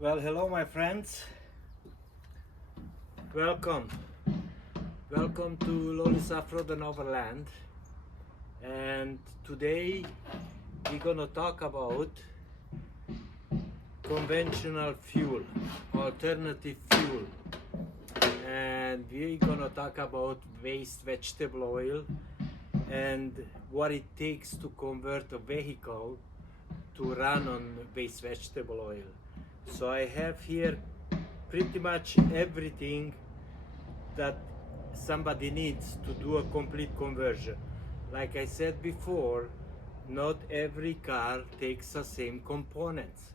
Well, hello my friends. Welcome. Welcome to COOL Offroad and Overland. And today we're gonna talk about conventional fuel, alternative fuel. And we're gonna talk about waste vegetable oil and what it takes to convert a vehicle to run on waste vegetable oil. So I have here pretty much everything that somebody needs to do a complete conversion. Like I said before, not every car takes the same components.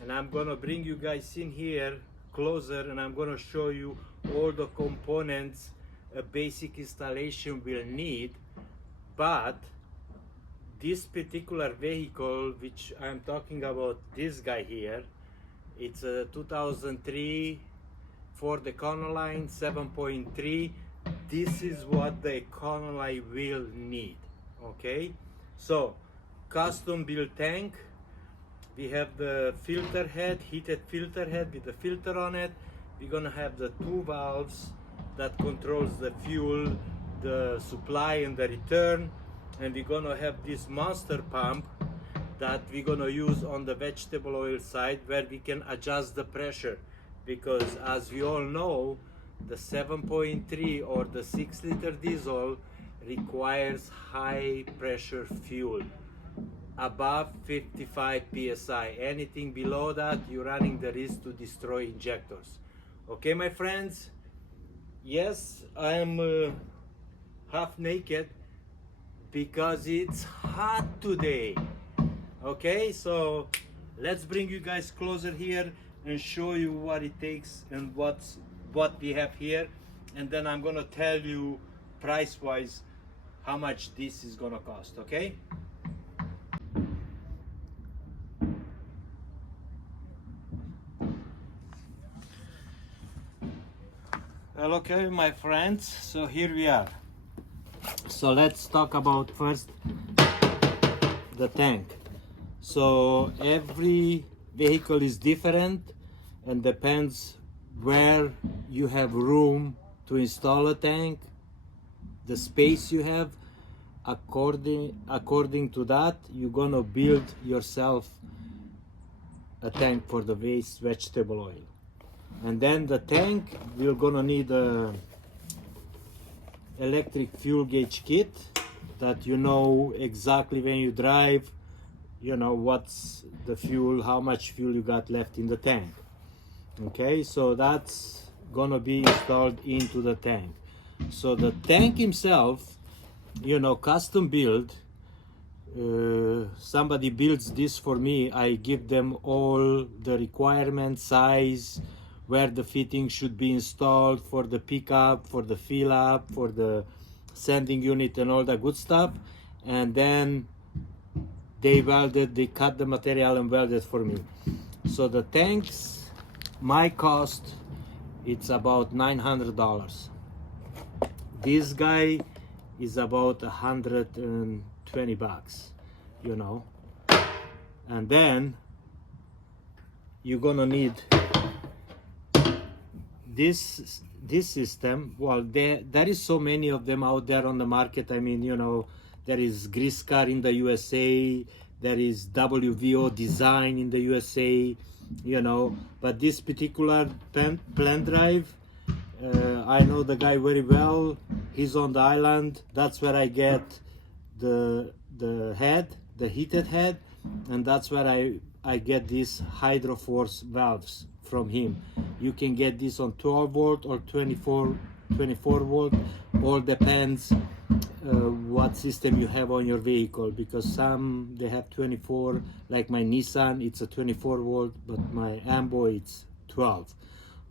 And I'm gonna bring you guys in here closer and I'm gonna show you all the components a basic installation will need. But this particular vehicle, which I'm talking about, this guy here, it's a 2003 Ford Econoline 7.3. This is what the Econoline will need. Okay, so custom built tank. We have the filter head, heated filter head with the filter on it. We're gonna have the two valves that controls the fuel, the supply and the return, and we're gonna have this monster pump that we're gonna use on the vegetable oil side, where we can adjust the pressure, because as we all know, the 7.3 or the 6-liter diesel requires high pressure fuel above 55 psi. Anything below that, you're running the risk to destroy injectors. Okay, my friends? Yes, I am half naked because it's hot today. Okay, so let's bring you guys closer here and show you what it takes and what we have here, and then I'm gonna tell you price wise how much this is gonna cost. Okay, well, okay my friends, so here we are. So let's talk about first the tank. So every vehicle is different and depends where you have room to install a tank, the space you have. According to that, you're gonna build yourself a tank for the waste vegetable oil. And then the tank, we're gonna need a electric fuel gauge kit that you know exactly when you drive, you know what's the fuel, how much fuel you got left in the tank. Okay, so that's gonna be installed into the tank. So the tank himself, you know, custom build. Somebody builds this for me. I give them all the requirements, size, where the fitting should be installed for the pickup, for the fill up, for the sanding unit and all that good stuff. And then they cut the material and welded for me. So the tanks, my cost, it's about $900. This guy is about $120, you know. And then you're gonna need this system. Well, there is so many of them out there on the market. I mean, you know, there is Griscar in the USA, there is WVO Design in the USA, you know, but this particular plant drive, I know the guy very well. He's on the island. That's where I get the head, the heated head, and that's where I get these hydroforce valves from him. You can get this on 12 volt or 24 volt, all depends what system you have on your vehicle, because some they have 24, like my Nissan, it's a 24 volt, but my Ambo it's 12.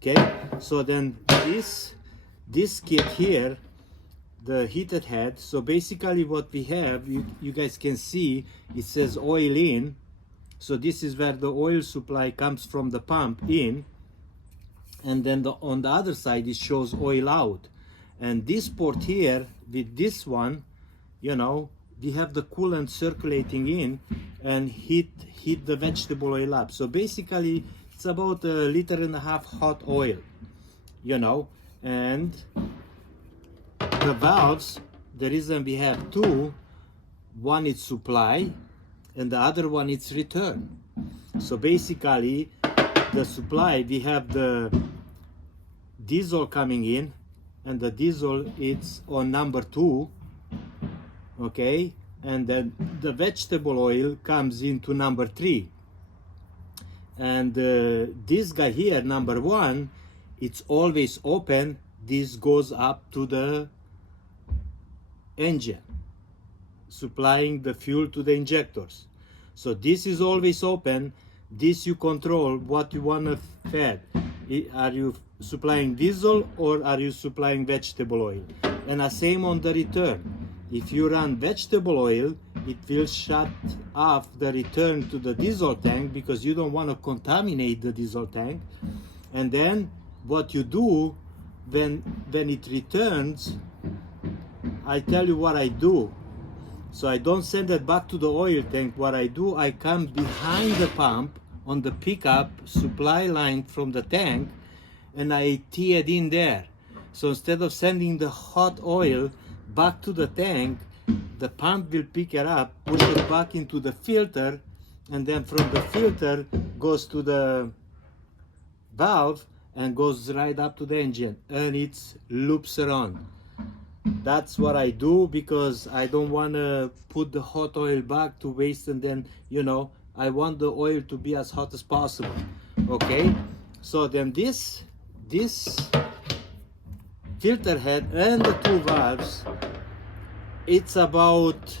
Okay, so then this kit here, the heated head. So basically what we have, you guys can see, it says oil in. So this is where the oil supply comes from the pump in, and then on the other side it shows oil out. And this port here, with this one, you know, we have the coolant circulating in and heat the vegetable oil up. So basically it's about 1.5 liters hot oil, you know. And the valves, the reason we have two, one is supply and the other one is return. So basically the supply, we have the diesel coming in, and the diesel is on number 2, okay, and then the vegetable oil comes into number 3. And this guy here, number 1, it's always open. This goes up to the engine, supplying the fuel to the injectors. So this is always open. This you control what you want to feed. Are you supplying diesel or are you supplying vegetable oil? And the same on the return. If you run vegetable oil, it will shut off the return to the diesel tank because you don't want to contaminate the diesel tank. And then what you do when it returns, I tell you what I do. So I don't send it back to the oil tank. What I do, I come behind the pump on the pickup supply line from the tank, and I tee it in there. So instead of sending the hot oil back to the tank, the pump will pick it up, push it back into the filter, and then from the filter goes to the valve and goes right up to the engine, and it loops around. That's what I do because I don't want to put the hot oil back to waste, and then, you know, I want the oil to be as hot as possible. Okay, so then this filter head and the two valves, it's about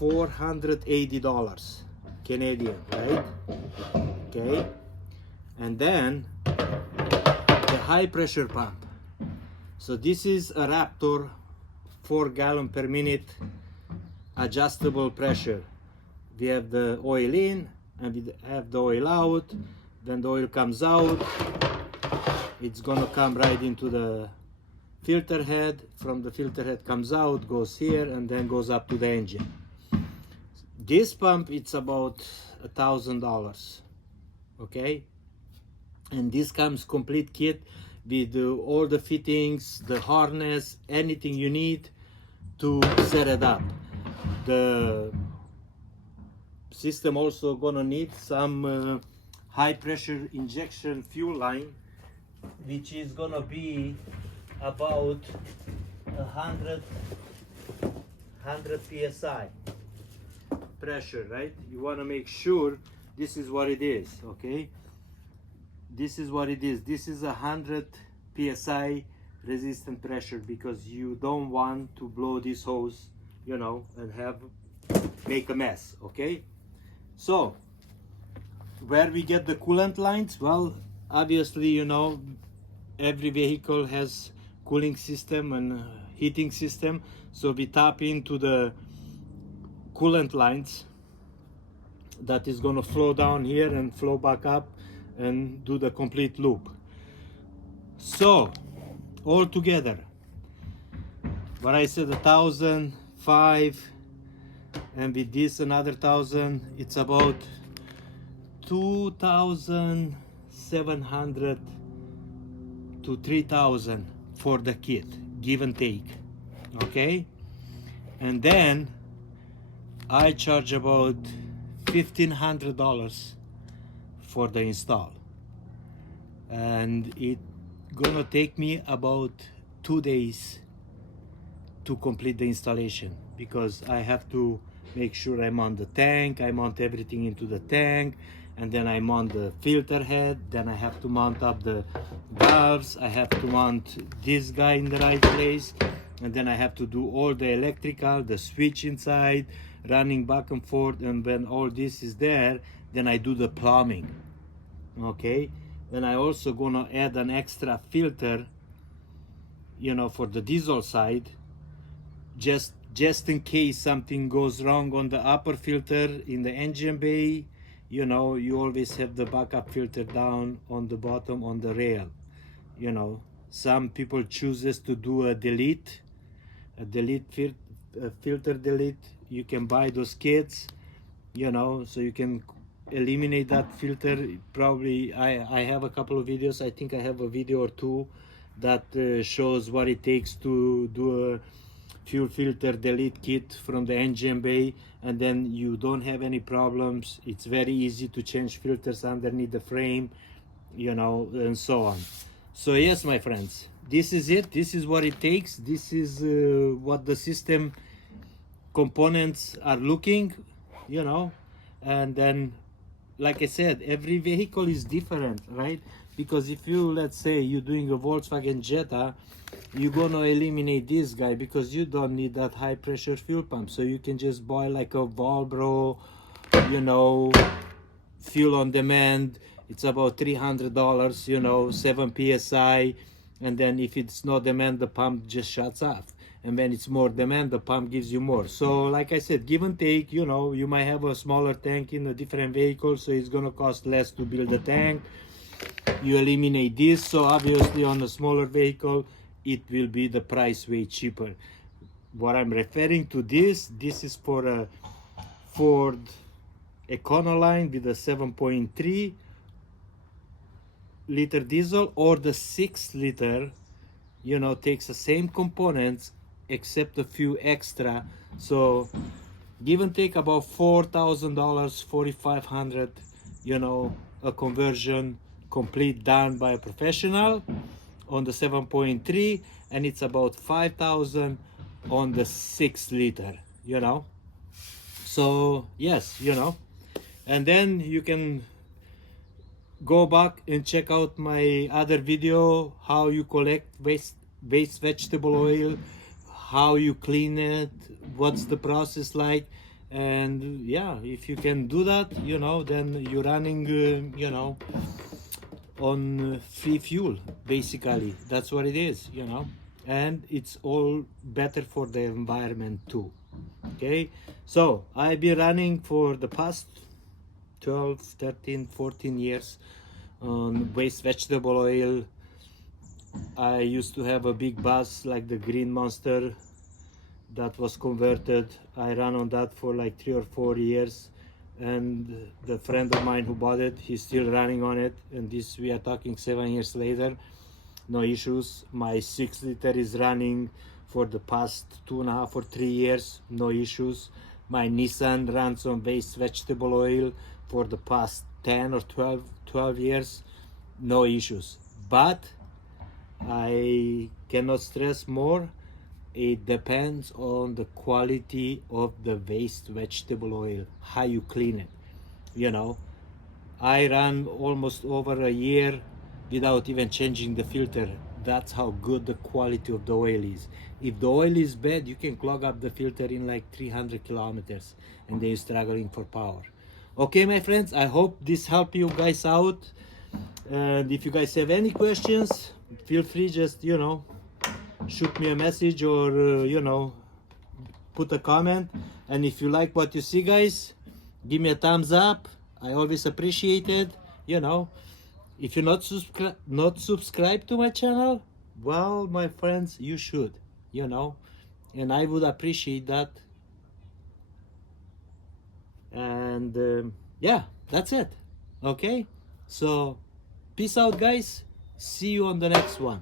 $480 Canadian, right? Okay, and then the high pressure pump. So this is a Raptor 4 gallon per minute adjustable pressure. We have the oil in and we have the oil out. When the oil comes out, it's gonna come right into the filter head. From the filter head comes out, goes here, and then goes up to the engine. This pump, it's about $1,000, okay? And this comes complete kit with all the fittings, the harness, anything you need to set it up. The system also gonna need some high pressure injection fuel line, which is gonna be about 100 psi pressure, right? You want to make sure this is what it is, okay? This is what it is. This is 100 psi resistant pressure because you don't want to blow this hose, you know, and make a mess, okay? So where we get the coolant lines? Well, obviously, you know, every vehicle has cooling system and heating system, so we tap into the coolant lines that is going to flow down here and flow back up and do the complete loop. So all together, what I said, 1,005, and with this another 1,000, it's about 2,700 to 3,000 for the kit, give and take, okay? And then I charge about $1,500 for the install, and it gonna take me about 2 days to complete the installation because I have to make sure I mount the tank, I mount everything into the tank, and then I mount the filter head, then I have to mount up the valves, I have to mount this guy in the right place, and then I have to do all the electrical, the switch inside, running back and forth, and when all this is there, then I do the plumbing, okay? Then I also gonna add an extra filter, you know, for the diesel side, just in case something goes wrong on the upper filter in the engine bay. You know, you always have the backup filter down on the bottom on the rail. You know, some people chooses to do a filter delete. You can buy those kits, you know, so you can eliminate that filter. Probably I have a couple of videos. I think I have a video or two that shows what it takes to do a fuel filter delete kit from the engine bay, and then you don't have any problems. It's very easy to change filters underneath the frame, you know, and so on. So yes, my friends, this is it. This is what it takes. This is what the system components are looking, you know. And then, like I said, every vehicle is different, right? Because if you, let's say you're doing a Volkswagen Jetta, you're gonna eliminate this guy because you don't need that high pressure fuel pump. So you can just buy like a Valbro, you know, fuel on demand. It's about $300, you know, 7 psi, and then if it's no demand, the pump just shuts off. And when it's more demand, the pump gives you more. So like I said, give and take, you know, you might have a smaller tank in a different vehicle, so it's gonna cost less to build the tank. You eliminate this, so obviously on a smaller vehicle, it will be the price way cheaper. What I'm referring to this is for a Ford Econoline with a 7.3 liter diesel, or the 6 liter, you know, takes the same components except a few extra. So give and take about $4,000, $4,500, you know, a conversion complete done by a professional on the 7.3, and it's about 5,000 on the 6 liter, you know. So yes, you know, and then you can go back and check out my other video, how you collect waste vegetable oil, how you clean it, what's the process like. And yeah, if you can do that, you know, then you're running you know, on free fuel, basically. That's what it is, you know. And it's all better for the environment too. Okay, so I've been running for the past 12, 13, 14 years on waste vegetable oil. I used to have a big bus like the Green Monster that was converted. I ran on that for like 3 or 4 years, and the friend of mine who bought it, he's still running on it, and this, we are talking 7 years later, no issues. My 6 liter is running for the past 2.5 or 3 years, no issues. My Nissan runs on waste vegetable oil for the past 10 or 12 years, no issues. But I cannot stress more, it depends on the quality of the waste vegetable oil, how you clean it, you know. I ran almost over a year without even changing the filter. That's how good the quality of the oil is. If the oil is bad, you can clog up the filter in like 300 kilometers, and then you're struggling for power. Okay, my friends, I hope this helped you guys out. And if you guys have any questions, feel free, just, you know, shoot me a message, or you know, put a comment. And if you like what you see, guys, give me a thumbs up. I always appreciate it, you know. If you're not subscribed to my channel, well, my friends, you should, you know, and I would appreciate that. And yeah, that's it. Okay, so peace out, guys. See you on the next one.